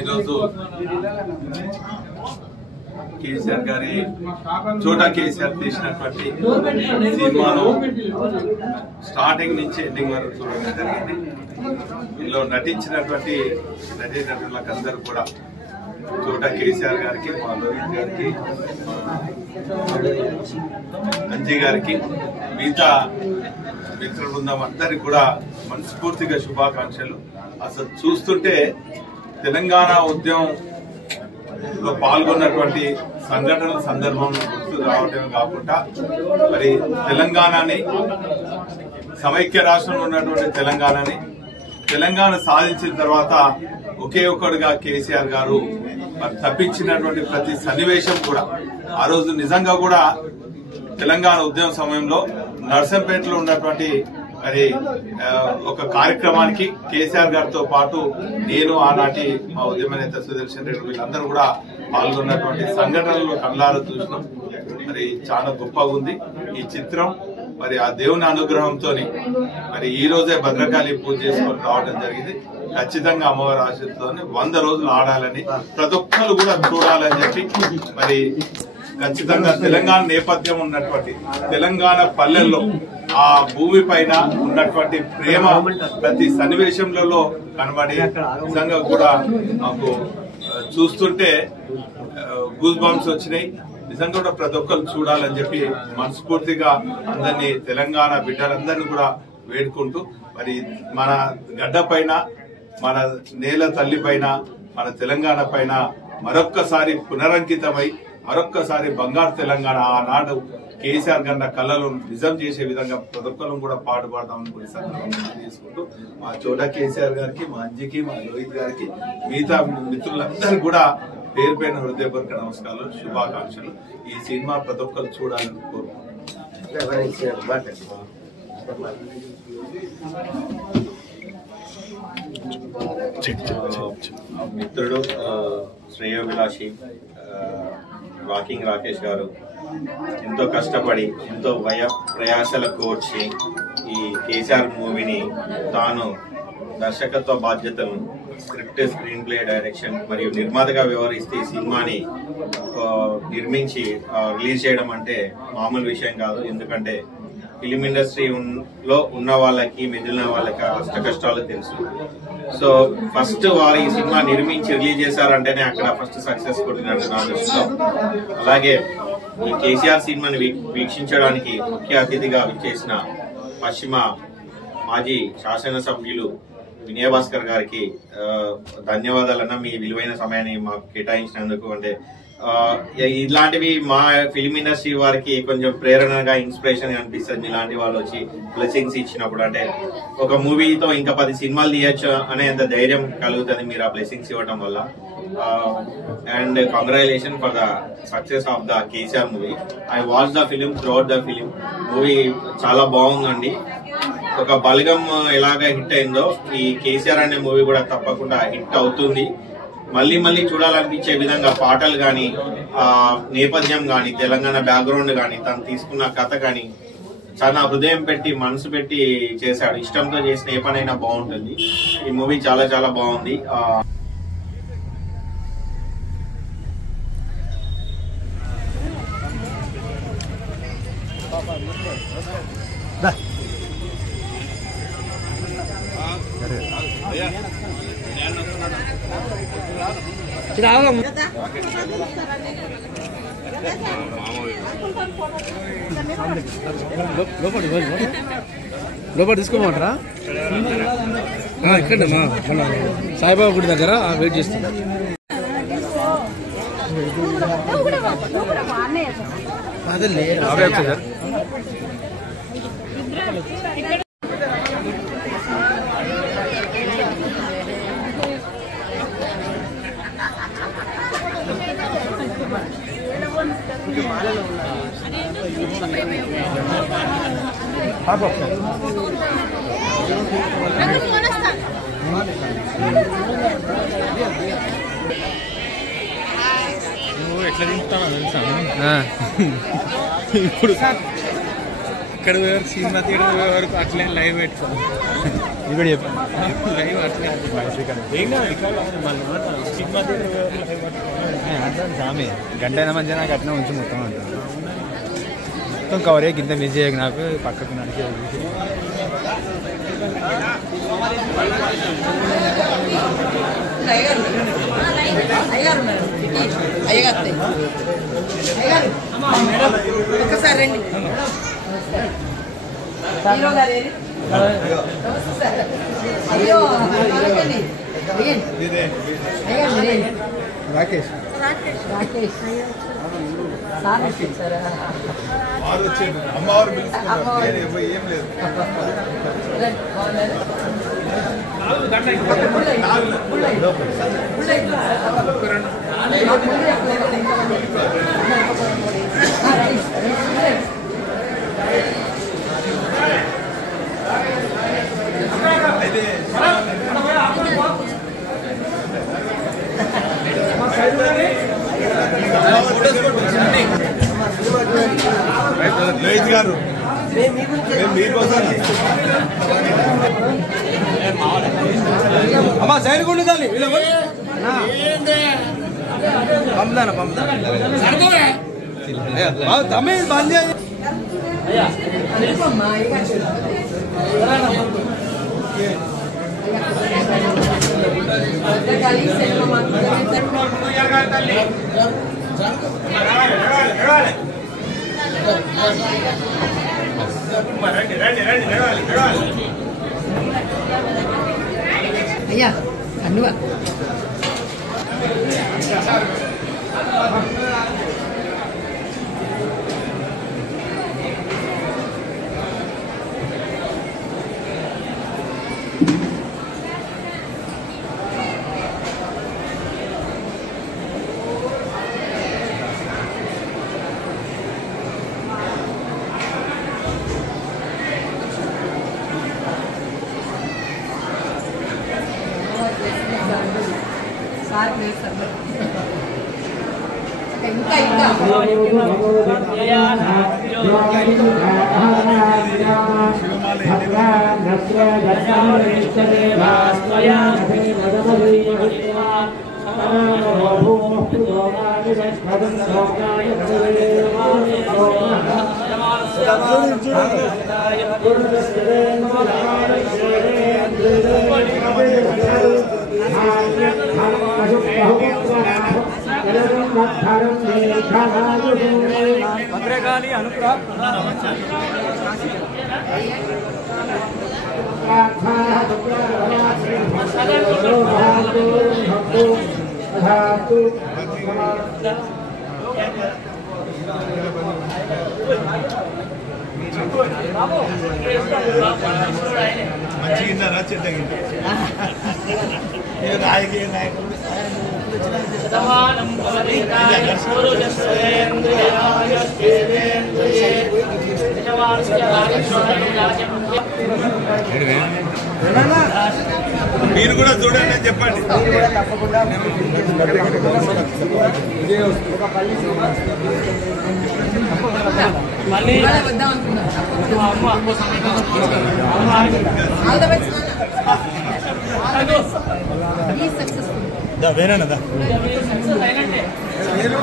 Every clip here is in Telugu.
ఈరోజు కేసీఆర్ గారి చోటా కేసీఆర్ తీసినటువంటి సినిమాను స్టార్టింగ్ నుంచి ఎండింగ్ వరకు చూడడం జరిగింది. ఇందులో నటించినటువంటి నటీనటులందరూ కూడా చోటా కేసీఆర్ గారికి, మా లోహిత్ గారికి, అంజీ గారికి, మిగతా మిత్ర బృందం అందరికి కూడా మనస్ఫూర్తిగా శుభాకాంక్షలు. అసలు చూస్తుంటే తెలంగాణ ఉద్యమంలో పాల్గొన్నటువంటి సంఘటనల సందర్భం గుర్తు రావడమే కాకుండా మరి తెలంగాణని సమైక్య రాష్ట్రంలో ఉన్నటువంటి తెలంగాణ సాధించిన తర్వాత ఒకే ఒక్కడుగా కేసీఆర్ గారు మరి తప్పించినటువంటి ప్రతి సన్నివేశం కూడా ఆ రోజు నిజంగా కూడా తెలంగాణ ఉద్యమ సమయంలో నర్సంపేటలో ఉన్నటువంటి మరి ఒక కార్యక్రమానికి కేసీఆర్ గారితో పాటు నేను ఆనాటి మా ఉద్యమ నేత సుదర్శన్ రెడ్డి వీళ్ళందరూ కూడా పాల్గొన్నటువంటి సంఘటనలు కళ్ళారా చూసినాం. మరి చాలా గొప్పగా ఉంది ఈ చిత్రం. మరి ఆ దేవుని అనుగ్రహంతో మరి ఈ రోజే భద్రకాళి పూజ చేసుకొని రావడం జరిగింది. ఖచ్చితంగా అమ్మవారి ఆశీస్సుతో 100 రోజులు ఆడాలని ప్రతి ఒక్కరు కూడా చూడాలని చెప్పి మరి ఖచ్చితంగా తెలంగాణ నేపథ్యం ఉన్నటువంటి తెలంగాణ పల్లెల్లో ఆ భూమి పైన ఉన్నటువంటి ప్రేమ ప్రతి సన్నివేశంలో కనబడి నిజంగా కూడా మాకు చూస్తుంటే గూస్ బంప్స్ వచ్చినాయి. నిజంగా కూడా ప్రతి ఒక్కరు చూడాలని చెప్పి మనస్ఫూర్తిగా అందరినీ తెలంగాణ బిడ్డలందరినీ కూడా వేడుకుంటూ మరి మన గడ్డ పైన, మన నేల తల్లి పైన, మన తెలంగాణ పైన మరొక్కసారి పునరంకితమై మరొక్కసారి బంగారు తెలంగాణ ఆనాడు కేసీఆర్ గారి కళలు నిజం చేసే విధంగా ప్రతి ఒక్కరు కూడా పాటుపడతామని కూడా సందర్భంగా తీసుకుంటూ మా చోటా కేసీఆర్ గారికి, మా అంజికి, మా లోహిత్ గారికి, మిగతా మిత్రులందరూ కూడా పేరు పైన హృదయపూర్వక నమస్కారాలు, శుభాకాంక్షలు. ఈ సినిమా ప్రతి ఒక్కరు చూడాలని కోరుకుంటున్నాను. మిత్రుడు శ్రేయోభిలాషి వాకింగ్ రాకేష్ గారు ఎంతో కష్టపడి ఎంతో ప్రయాసలకు వచ్చి ఈ కేసీఆర్ మూవీని తాను దర్శకత్వ బాధ్యతను, స్క్రిప్ట్, స్క్రీన్ ప్లే, డైరెక్షన్ మరియు నిర్మాతగా వ్యవహరిస్తే ఈ సినిమాని నిర్మించి రిలీజ్ చేయడం అంటే మామూలు విషయం కాదు. ఎందుకంటే ఫిలిం ఇండస్ట్రీ లో ఉన్న వాళ్ళకి, మిగిలిన వాళ్ళకి అష్ట కష్టాలు తెలుసు. సో ఫస్ట్ వారు ఈ సినిమా నిర్మించి రిలీజ్ చేశారంటేనే అక్కడ ఫస్ట్ సక్సెస్ కొట్టినట్టు నా దృష్టిలో. అలాగే ఈ కేసీఆర్ సినిమాని వీక్షించడానికి ముఖ్య అతిథిగా విచ్చేసిన పశ్చిమ మాజీ శాసనసభ్యులు వినయభాస్కర్ గారికి ధన్యవాదాలన్నా, మీ విలువైన సమయాన్ని మాకు కేటాయించినందుకు. అంటే ఇలాంటివి మా ఫిలిం ఇండస్ట్రీ వారికి కొంచెం ప్రేరణగా, ఇన్స్పిరేషన్ అనిపిస్తుంది. ఇలాంటి వాళ్ళు వచ్చి బ్లెస్సింగ్స్ ఇచ్చినప్పుడు అంటే ఒక మూవీతో ఇంకా 10 సినిమాలు తీయచ్చు అనేంత ధైర్యం కలుగుతుంది మీరు ఆ బ్లెస్సింగ్స్ ఇవ్వడం వల్ల. And congratulation for the success of the KCR movie. I watch the film, throughout the film. Movie చాలా బాగుందండి. ఒక బలగం ఎలాగా హిట్ అయిందో ఈ కేసీఆర్ అనే మూవీ కూడా తప్పకుండా హిట్ అవుతుంది. మళ్ళీ మళ్ళీ చూడాలనిపించే విధంగా పాటలు గాని, నేపథ్యం గాని, తెలంగాణ బ్యాక్గ్రౌండ్ గాని, తను తీసుకున్న కథ గాని చాలా హృదయం పెట్టి, మనసు పెట్టి చేశాడు. ఇష్టంతో చేసిన ఏ పనైనా బాగుంటుంది. ఈ మూవీ చాలా చాలా బాగుంది. లోపల తీసుకోమంటారా? ఇక్కడ మన సాయిబాబా గుడి దగ్గర వెయిట్ చేస్తున్నా. అదే లేదు సార్. నువ్వు ఎట్లా తింటానో తెలుసా? ఇప్పుడు ఇక్కడ సినిమా థియేటర్ వరకు అట్లే లైవ్ పెట్టుకో. సామి గంట అయినా మంచిగా నాకు అట్లా ఉంచి మొత్తం అంటాను మొత్తం కవర్ అయ్యి కింద మిస్ చేయక నాకు పక్కకు నడిచే ఒకసారి రండి అయ్యో రాకేష్ రాకేష్ సార్ వచ్చారా అమ్మవారు ఏం లేదు గారు మీకోసం అమ్మా సైడ్ కొండ తల్లి పంపుతాను తమ్మి బంద్ చేయ అయ్యా కండువా సార్ ఇంకా ఇంకా భద్రకాళి అనుగ్రహ మంచిగా చెడ్డగా నాయకే నాయకుడు మీరు కూడా చూడండి అని చెప్పండి.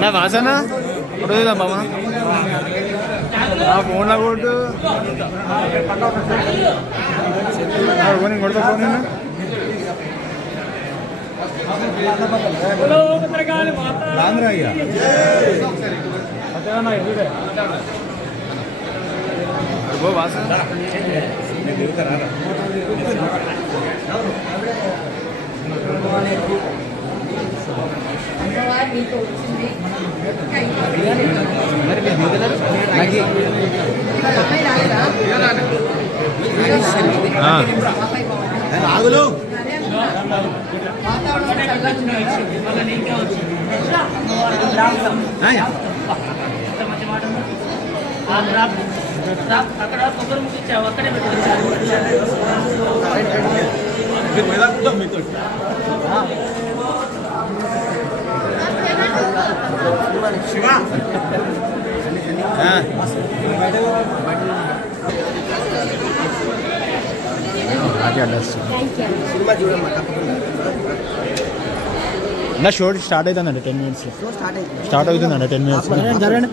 నా వాసన బాబా ఫోన్ కొట్టు కొడతా ఫోన్ రాంద్రయ్యా వాసన ఆగులు అక్కడ కొబ్బరి ముగించావు అక్కడే మీతో శివ అది అందరికీ అడ్రస్ నా షో స్టార్ట్ అవుతుందండి 10 minutes స్టార్ట్ అవుతుందండి 10 minutes జరగండి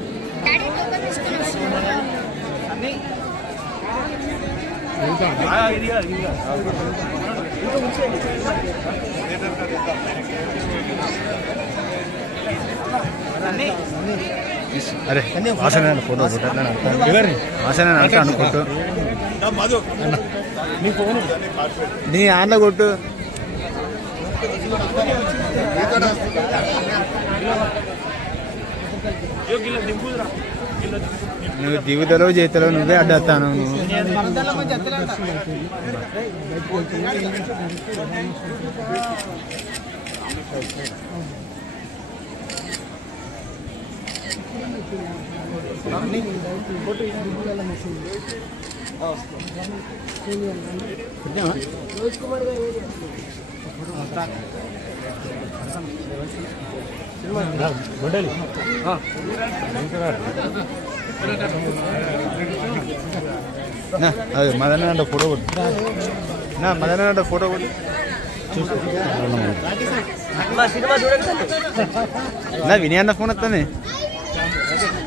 అరే వాసన ఫోటో వాసన అంతా అనుకుంటూ నీ ఆన్లో కొట్టు నువ్వు దిగుతలో చేతలో నువ్వే అడ్డేస్తాను అదే మదన ఫోటో కొట్టు నా మదన ఫోటో కొట్టు నా వినయ్ అన్న ఫోన్ వస్తుంది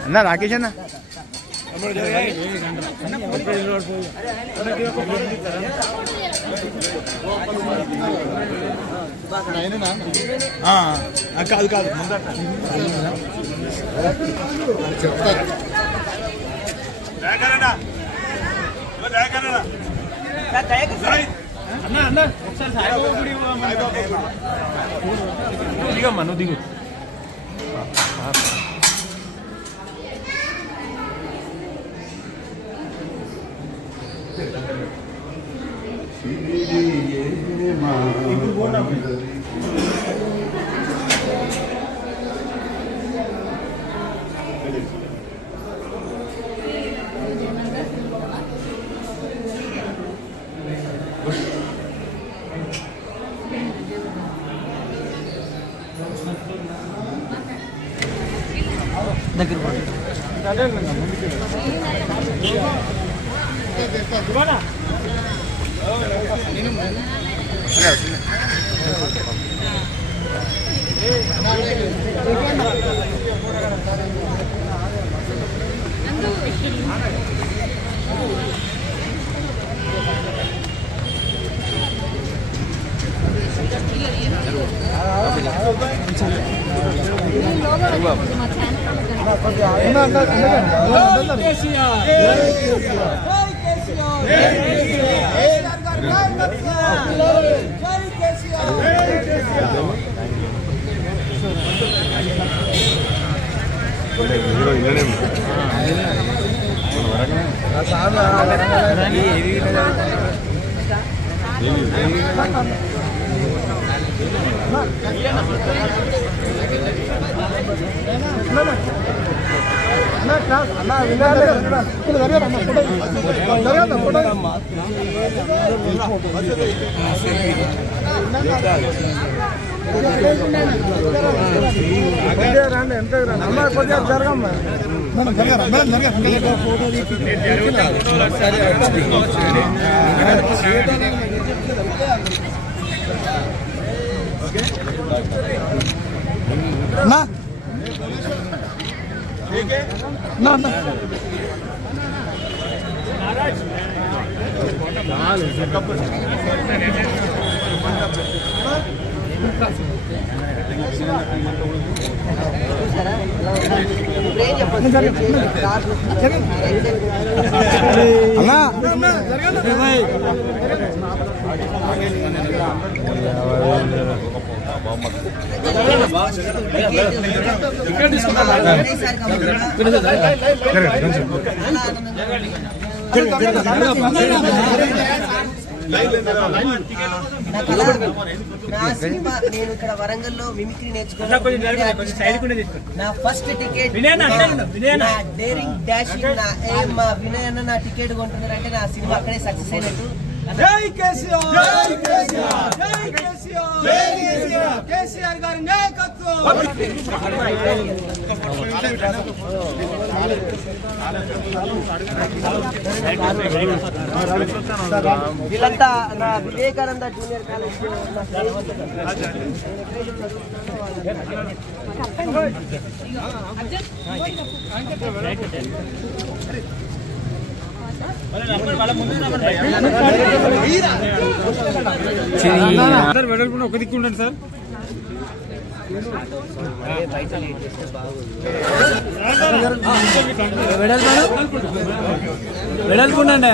అన్న రాకేష్ అన్న కాదు కాదు అన్న అన్న ఒకసారి సాయిబాబా గుడి దిగమ్మా నువ్వు దిగు దగ్గర నేను ఇక్కడ వరంగల్లో మిమిక్రీ నేర్చుకున్నాను. నా ఫస్ట్ టికెట్ డేరింగ్ డాషింగ్ నా ఏం మా వినయ్ అన్న నా టికెట్ కొంటున్నారంటే నా సినిమా అక్కడే సక్సెస్ అయినట్టు. జై కేసీఆర్, జై కేసీఆర్, జై కేసీఆర్, జై కేసీఆర్, కేసీఆర్ గారి నాయకత్వం. వీళ్ళంతా నా వివేకానంద జూనియర్ కాలేజ్ వెడల్పు ఒక దిక్కు ఉండండి సార్. వెడల్పు ఉండండి.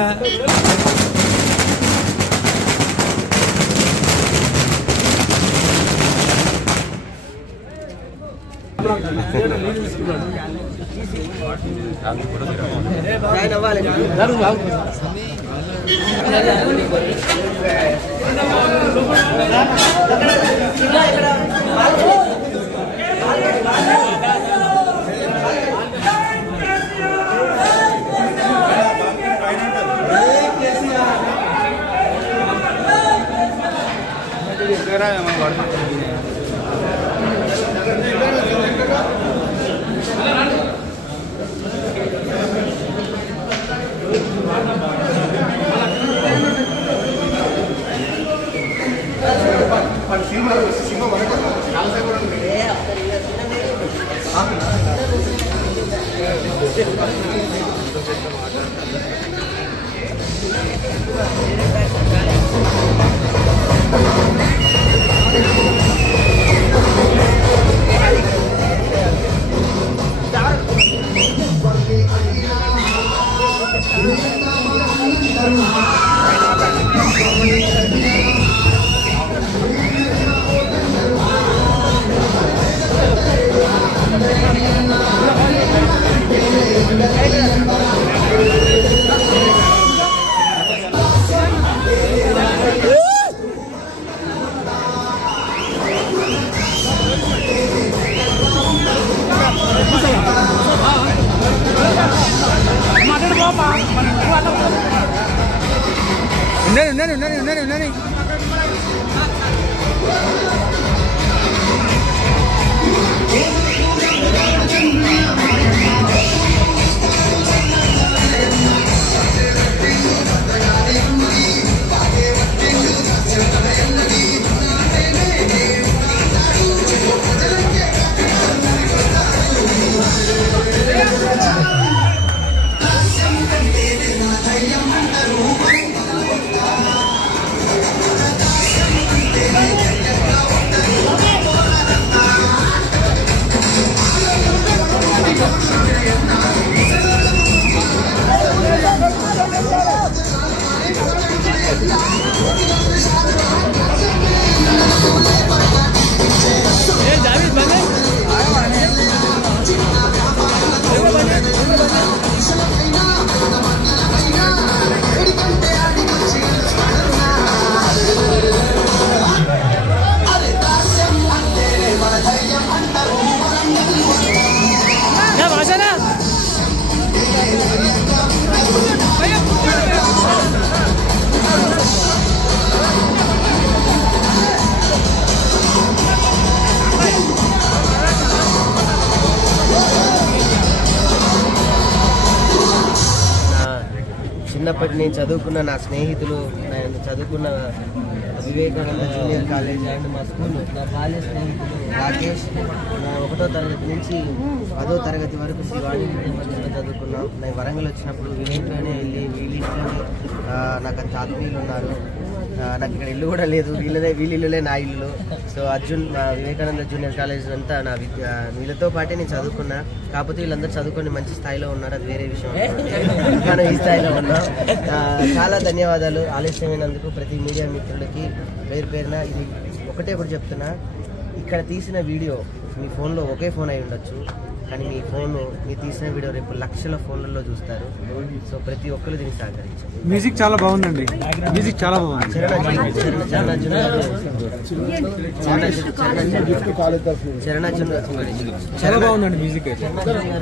ఉన్నది చిన్నప్పటి నేను చదువుకున్న నా స్నేహితులు, నేను చదువుకున్న వివేకానంద జూనియర్ కాలేజ్ అండ్ మా స్కూల్, నా బాల్య స్నేహితులు రాకేష్, నా 1వ తరగతి నుంచి 10వ తరగతి వరకు శివాణి మధ్యలో చదువుకున్నాం. నేను వరంగల్ వచ్చినప్పుడు విలేజ్లోనే వెళ్ళి వీళ్ళింట్లోనే నాకు అంత ఆత్మీయులు ఉన్నారు. నాకు ఇక్కడ ఇల్లు కూడా లేదు, వీళ్ళిల్లులే నా ఇల్లు. So Arjun Vivekananda junior college అంతా నా వీళ్ళతో పాటే నేను చదువుకున్నా. కాకపోతే వీళ్ళందరూ చదువుకొని మంచి స్థాయిలో ఉన్నారు, అది వేరే విషయం. మనం ఈ స్థాయిలో ఉన్నాం. చాలా ధన్యవాదాలు ఆలస్యమైనందుకు ప్రతి మీడియా మిత్రులకి పేరు పేరున. ఇది ఒకటి చెప్తున్నా, ఇక్కడ తీసిన వీడియో మీ ఫోన్లో ఒకే ఫోన్ అయి ఉండొచ్చు, కానీ మీ ఫోన్ మీరు తీసిన వీడియో రేపు లక్షల ఫోన్లలో చూస్తారు. సో ప్రతి ఒక్కరు దీనికి సహకరించారు. మ్యూజిక్ చాలా బాగుందండి. మ్యూజిక్ చాలా బాగుంది. చాలా బాగుందండి మ్యూజిక్.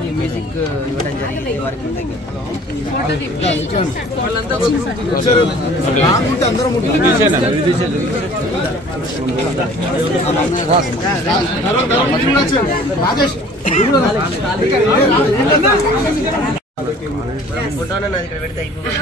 ఈ మ్యూజిక్ ఇవ్వడం జరిగింది వారికి ఫోటోనా నాది ఇక్కడ పెడితే అయిపోతుంది.